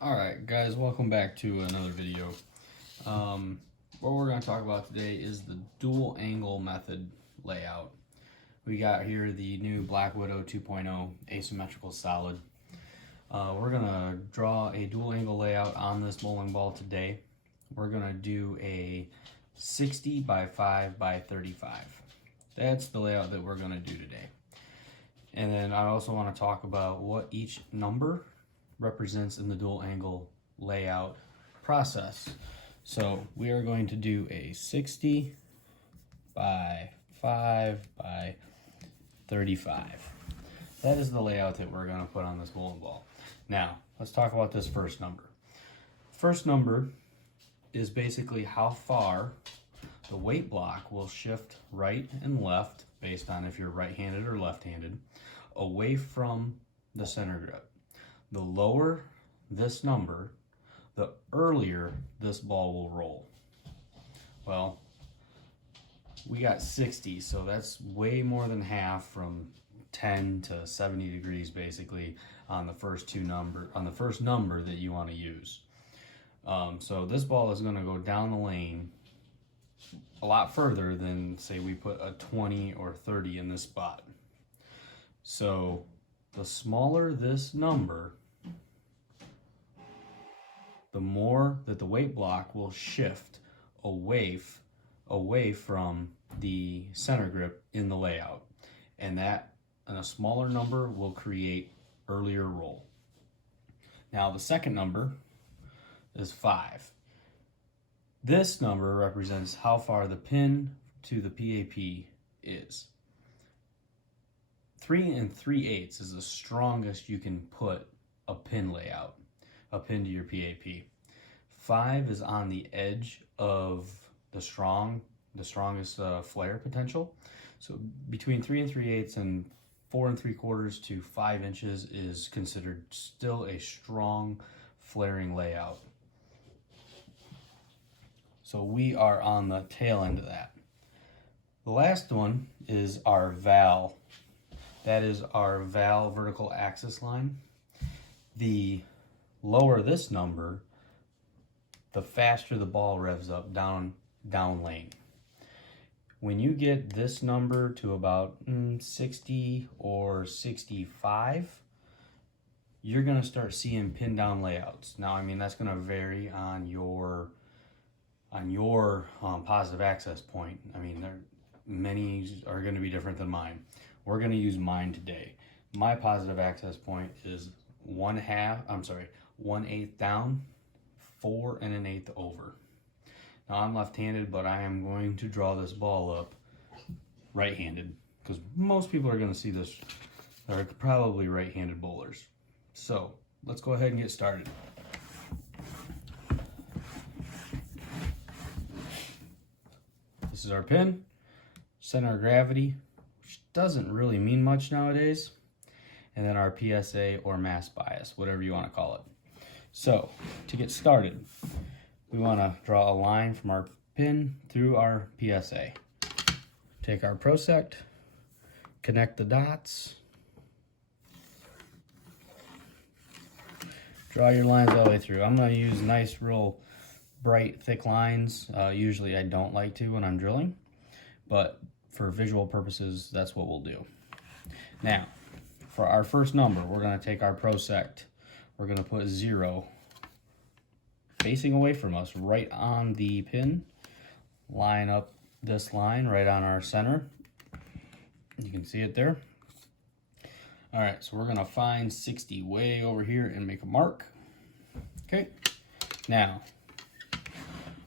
Alright guys, welcome back to another video. What we're going to talk about today is the dual angle method layout. We got here the new Black Widow 2.0 asymmetrical solid. We're going to draw a dual angle layout on this bowling ball today. We're going to do a 60 by 5 by 35. That's the layout that we're going to do today. And then I also want to talk about what each number represents in the dual angle layout process. So we are going to do a 60 by 5 by 35. That is the layout that we're going to put on this bowling ball. Now, let's talk about this first number. First number is basically how far the weight block will shift right and left, based on if you're right-handed or left-handed, away from the center grip. The lower this number, the earlier this ball will roll. Well, we got 60, so that's way more than half, from 10 to 70 degrees basically on the first number that you want to use. So this ball is going to go down the lane a lot further than, say, we put a 20 or 30 in this spot. So the smaller this number, the more that the weight block will shift away from the center grip in the layout, and a smaller number will create earlier roll. Now the second number is 5. This number represents how far the pin to the PAP is. 3 3/8 is the strongest you can put a pin layout, a pin to your PAP. 5 is on the edge of the strongest flare potential. So between 3 3/8 and 4 3/4 to 5 inches is considered still a strong flaring layout. So we are on the tail end of that. The last one is our VAL. That is our VAL vertical axis line. The lower this number, the faster the ball revs up down lane. When you get this number to about 60 or 65, you're going to start seeing pin down layouts. Now, I mean, that's going to vary on your positive access point. I mean, many are going to be different than mine. We're going to use mine today. My positive access point is 1/8 down, 4 1/8 over. Now I'm left-handed, but I am going to draw this ball up right-handed, because most people are going to see this. They're probably right-handed bowlers. So let's go ahead and get started. This is our pin, center of gravity, which doesn't really mean much nowadays, and then our PSA or mass bias, whatever you want to call it. So to get started, we want to draw a line from our pin through our PSA. Take our prosect, connect the dots, draw your lines all the way through. I'm going to use nice, real bright, thick lines. Usually I don't like to when I'm drilling, but for visual purposes, that's what we'll do. Now, for our first number, we're going to take our prosect. We're going to put 0 facing away from us, right on the pin. Line up this line right on our center. You can see it there. All right, so we're going to find 60 way over here and make a mark. Okay, now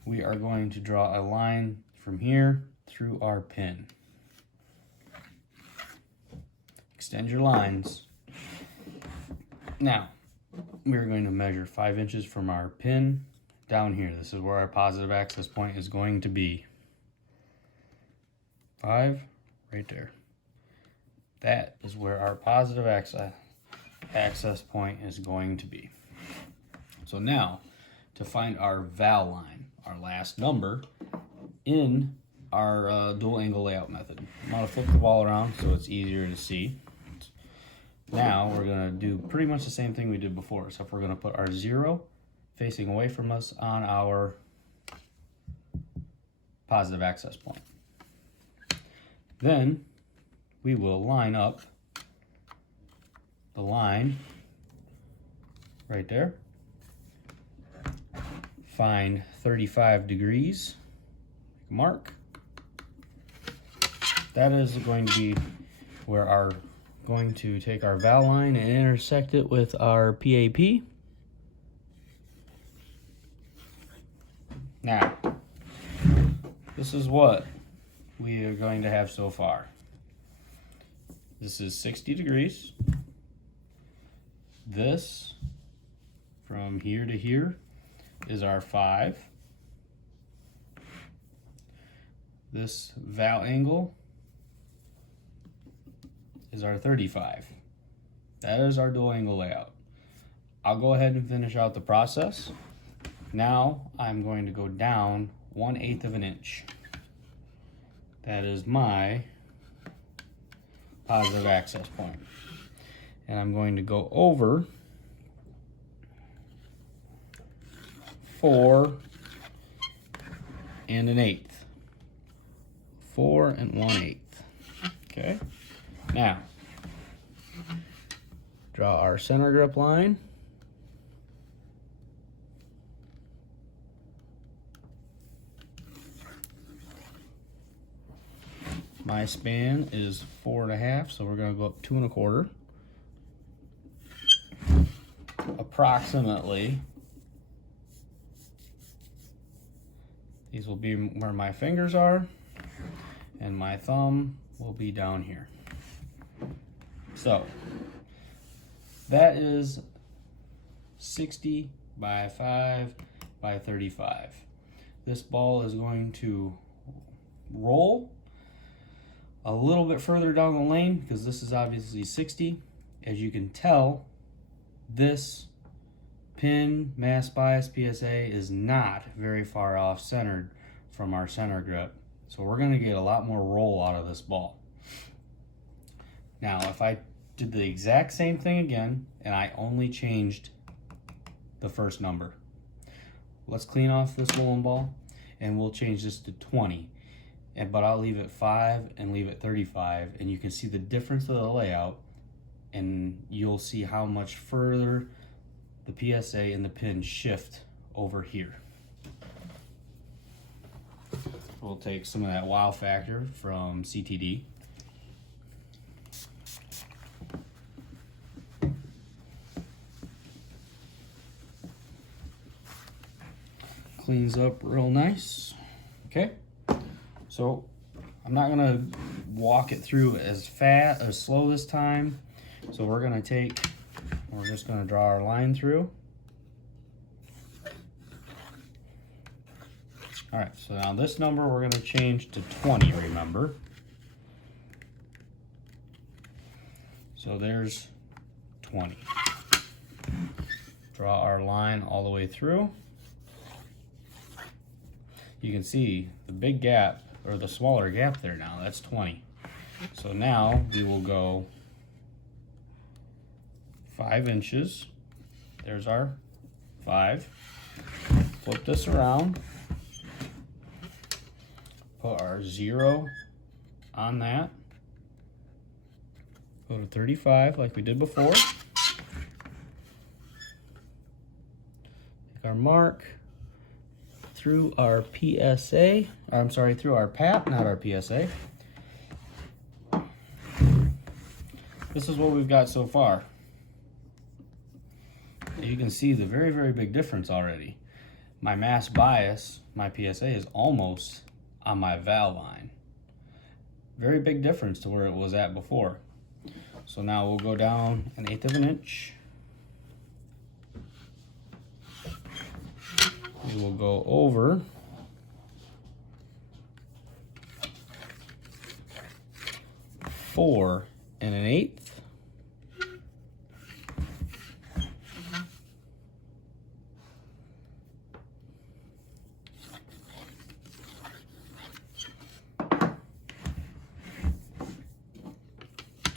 we are going to draw a line from here through our pin. Extend your lines. Now, we're going to measure 5 inches from our pin down here. This is where our positive access point is going to be. 5, right there. That is where our positive access point is going to be. So now, to find our VAL line, our last number in our dual angle layout method, I'm going to flip the ball around so it's easier to see. Now we're gonna do pretty much the same thing we did before, except we're gonna put our 0 facing away from us on our positive access point. Then we will line up the line right there. Find 35 degrees, mark. That is going to be where our going to take our val line and intersect it with our PAP. Now, this is what we are going to have so far. This is 60 degrees. This, from here to here, is our 5. This val angle is our 35. That is our dual angle layout. I'll go ahead and finish out the process. Now I'm going to go down 1/8 of an inch. That is my positive access point. And I'm going to go over 4 1/8. 4 1/8. Okay. Now, draw our center grip line. My span is 4 1/2, so we're going to go up 2 1/4. Approximately, these will be where my fingers are, and my thumb will be down here. So that is 60 by 5 by 35. This ball is going to roll a little bit further down the lane because this is obviously 60. As you can tell, this pin mass bias PSA is not very far off centered from our center grip. So we're going to get a lot more roll out of this ball. Now, if I did the exact same thing again, and I only changed the first number. Let's clean off this woolen ball, and we'll change this to 20. But I'll leave it 5 and leave it 35, and you can see the difference of the layout, and you'll see how much further the PSA and the pin shift over here. We'll take some of that wow factor from CTD. Cleans up real nice. Okay, so I'm not gonna walk it through as slow this time. So we're just gonna draw our line through. All right, so now this number we're gonna change to 20, remember. So there's 20. Draw our line all the way through. You can see the big gap, or the smaller gap there now, that's 20. So now we will go 5 inches. There's our 5. Flip this around. Put our 0 on that. Go to 35 like we did before. Take our mark through our PSA, through our PAP, not our PSA. This is what we've got so far. You can see the very, very big difference already. My mass bias, my PSA, is almost on my val line. Very big difference to where it was at before. So now we'll go down 1/8 of an inch. We will go over 4 1/8.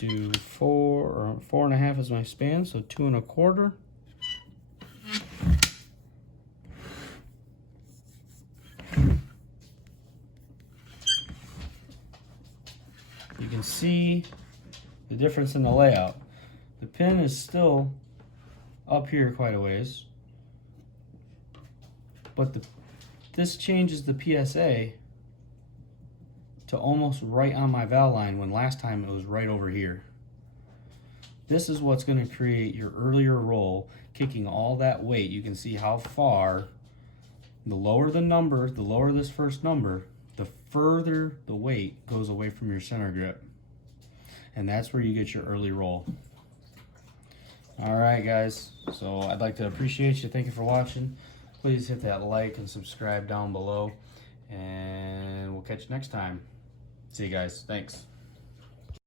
do 4.5 is my span, so 2 1/4. You can see the difference in the layout. The pin is still up here quite a ways, but this changes the PSA to almost right on my valve line when last time it was right over here. This is what's going to create your earlier roll, kicking all that weight. You can see how far, the lower the number, the lower this first number, the further the weight goes away from your center grip. And that's where you get your early roll. All right, guys, so I'd like to appreciate you. Thank you for watching. Please hit that like and subscribe down below, and we'll catch you next time. See you guys. Thanks.